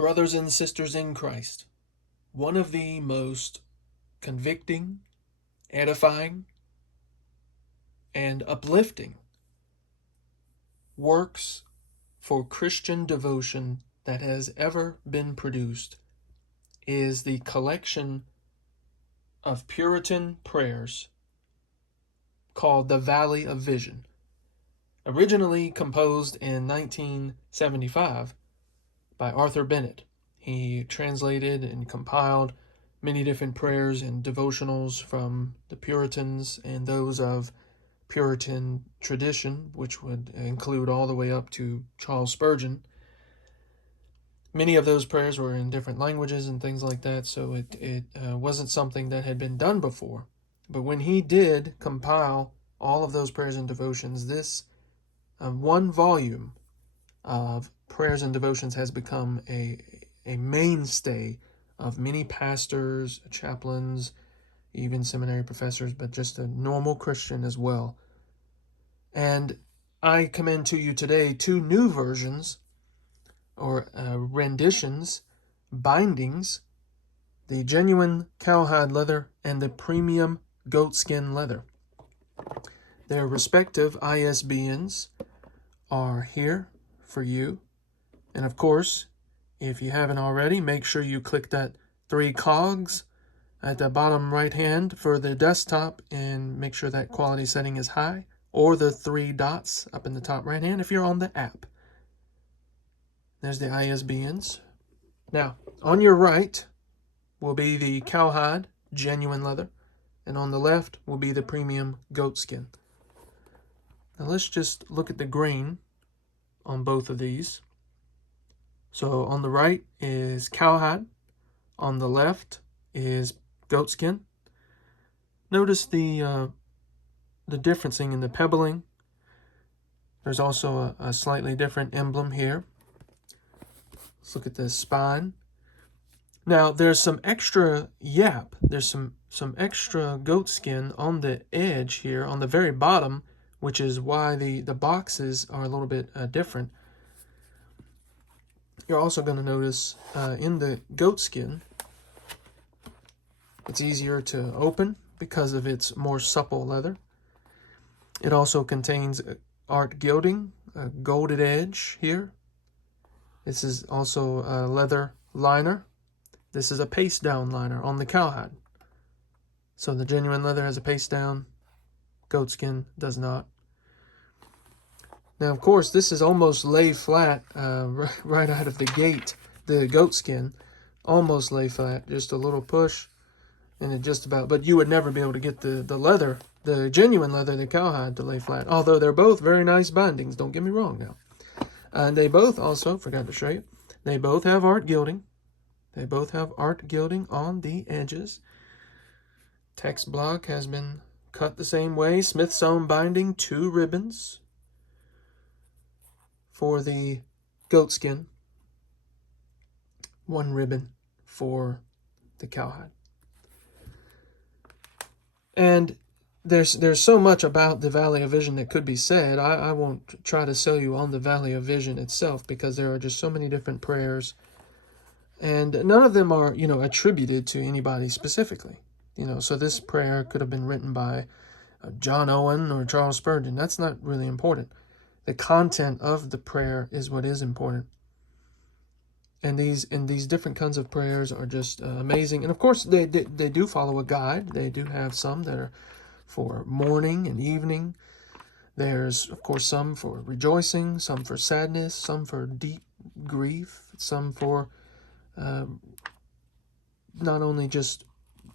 Brothers and sisters in Christ, one of the most convicting, edifying, and uplifting works for Christian devotion that has ever been produced is the collection of Puritan prayers called the Valley of Vision. Originally composed in 1975 by Arthur Bennett. He translated and compiled many different prayers and devotionals from the Puritans and those of Puritan tradition, which would include all the way up to Charles Spurgeon. Many of those prayers were in different languages and things like that, so it wasn't something that had been done before. But when he did compile all of those prayers and devotions, this one volume of prayers and devotions has become a mainstay of many pastors, chaplains, even seminary professors, but just a normal Christian as well. And I commend to you today two new versions or renditions, bindings, the genuine cowhide leather and the premium goatskin leather. Their respective ISBNs are here for you. And of course, if you haven't already, make sure you click that 3 cogs at the bottom right hand for the desktop and make sure that quality setting is high, or the 3 dots up in the top right hand if you're on the app. There's the ISBNs. Now, on your right will be the cowhide genuine leather, and on the left will be the premium goatskin. Now let's just look at the grain on both of these. So on the right is cowhide, on the left is goatskin. Notice the differencing in the pebbling. There's also a slightly different emblem here. Let's look at the spine. Now there's some extra yap. There's some extra goatskin on the edge here on the very bottom, which is why the boxes are a little bit different. You're also going to notice in the goatskin, it's easier to open because of its more supple leather. It also contains art gilding, a golded edge here. This is also a leather liner. This is a paste down liner on the cowhide. So the genuine leather has a paste down, goatskin does not. Now, of course, this is almost lay flat right out of the gate. The goatskin almost lay flat, just a little push, and it just about. But you would never be able to get the leather, the genuine leather, the cowhide, to lay flat. Although they're both very nice bindings. Don't get me wrong now. And they both also, forgot to show you, they both have art gilding. They both have art gilding on the edges. Text block has been cut the same way. Smith sewn binding, 2 ribbons for the goatskin, 1 ribbon for the cowhide. And there's so much about the Valley of Vision that could be said. I won't try to sell you on the Valley of Vision itself because there are just so many different prayers, and none of them are, attributed to anybody specifically. So this prayer could have been written by John Owen or Charles Spurgeon. That's not really important. The content of the prayer is what is important. And these different kinds of prayers are just amazing. And of course, they do follow a guide. They do have some that are for morning and evening. There's, of course, some for rejoicing, some for sadness, some for deep grief, some for not only just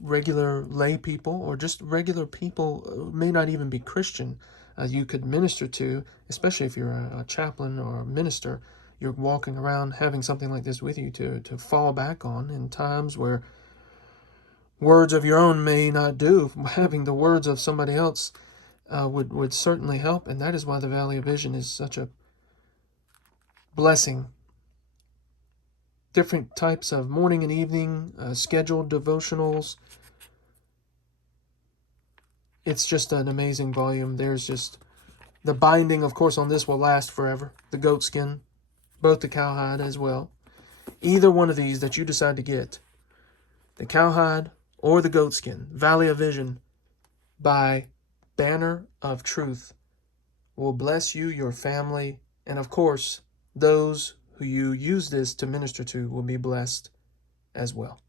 regular lay people or just regular people who may not even be Christian. You could minister to, especially if you're a chaplain or a minister. You're walking around having something like this with you to fall back on in times where words of your own may not do. Having the words of somebody else would certainly help, and that is why the Valley of Vision is such a blessing. Different types of morning and evening scheduled devotionals. It's just an amazing volume. There's just the binding, of course, on this will last forever. The goatskin, both the cowhide as well. either one of these that you decide to get, the Cowhide or the Goatskin, Valley of Vision, by Banner of Truth, will bless you, your family, and of course, those who you use this to minister to will be blessed as well.